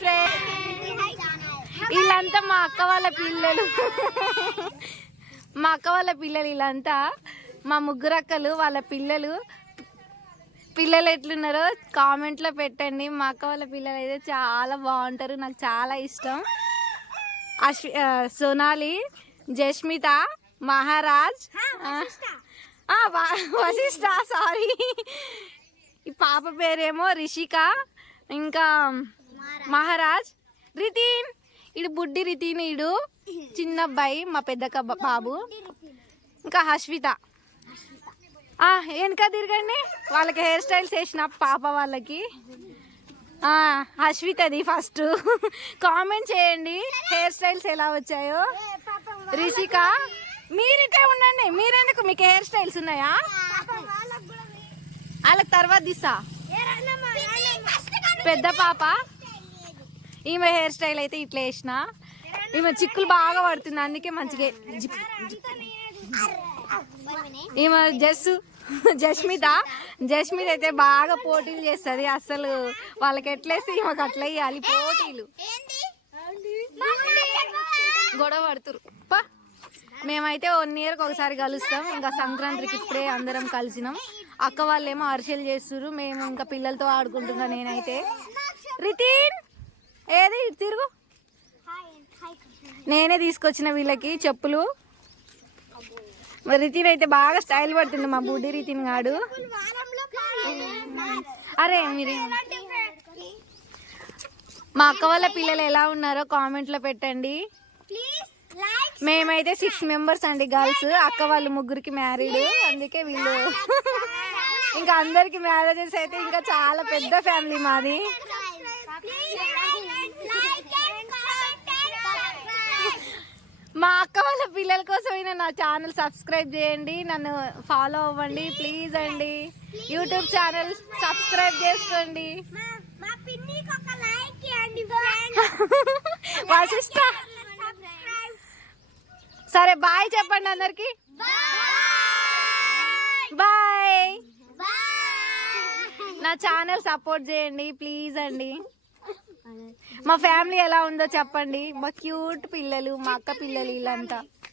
Friends, వీళ్ళంతా మా అక్క వాళ్ళ పిల్లలు. మా అక్క వాళ్ళ పిల్లలు వీళ్ళంతా, మా ముగ్గురు అక్కలు వాళ్ళ పిల్లలు. పిల్లలు ఎట్లున్నారో కామెంట్లో పెట్టండి. మా అక్క వాళ్ళ పిల్లలు అయితే చాలా బాగుంటారు, నాకు చాలా ఇష్టం. సోనాలి, జస్మిత, మహారాజ్, వశిష్ట, సారీ. ఈ పాప పేరేమో రిషిక, ఇంకా మహారాజ్, రితిన్, ఇడు బుడ్డి రితిన్, ఇడు చిన్న అబ్బాయి మా పెద్ద బాబు, ఇంకా హస్విత. వెనక తిరగండి, వాళ్ళకి హెయిర్ స్టైల్స్ వేసిన పాప వాళ్ళకి. హస్వితది ఫస్ట్. కామెంట్ చేయండి హెయిర్ స్టైల్స్ ఎలా వచ్చాయో. రిషిక, మీరిటే ఉండండి, మీరెందుకు, మీకు హెయిర్ స్టైల్స్ ఉన్నాయా? వాళ్ళకి తర్వాత తీసా. పెద్ద పాప, ఈమె హెయిర్ స్టైల్ అయితే ఇట్లా వేసిన. ఈమె చిక్కులు బాగా పడుతుంది, అందుకే మంచిగా. ఈమె జస్మిత అయితే బాగా పోటీలు చేస్తుంది. అసలు వాళ్ళకి ఎట్లేస్తే ఈమెకు అట్లా వేయాలి పోటీలు. గొడవ పడుతురు. మేమైతే 1 ఇయర్కి ఒకసారి కలుస్తాం. ఇంకా సంక్రాంతికి ఇప్పుడే అందరం కలిసినాం. అక్క వాళ్ళేమో అరిసెలు చేస్తున్నారు, మేము ఇంకా పిల్లలతో ఆడుకుంటున్నా. నేనైతే రితిన్ ఏది తిరుగు, నేనే తీసుకొచ్చిన వీళ్ళకి చెప్పులు. రితిన్ అయితే బాగా స్టైల్ పడుతుంది, మా బుడ్డి రితిన్ గాడు. అరే మీరు మా అక్క వాళ్ళ పిల్లలు ఎలా ఉన్నారో కామెంట్లో పెట్టండి. మేమైతే 6 మెంబర్స్ అండి గర్ల్స్. అక్క వాళ్ళు 3కి మ్యారీడ్, అందుకే వీళ్ళు. ఇంకా అందరికి మ్యారేజెస్ అయితే ఇంకా చాలా పెద్ద ఫ్యామిలీ మాది. మా అక్క వాళ్ళ పిల్లల కోసమైనా నా ఛానల్ సబ్స్క్రైబ్ చేయండి, నన్ను ఫాలో అవ్వండి ప్లీజ్ అండి. యూట్యూబ్ ఛానల్ సబ్స్క్రైబ్ చేసుకోండి. వశిష్ట, సరే బాయ్ చెప్పండి అందరికి. బాయ్. నా ఛానల్ సపోర్ట్ చేయండి ప్లీజ్ అండి. మా ఫ్యామిలీ ఎలా ఉందో చెప్పండి. మా క్యూట్ పిల్లలు, మా అక్క పిల్లలు వీళ్ళంతా.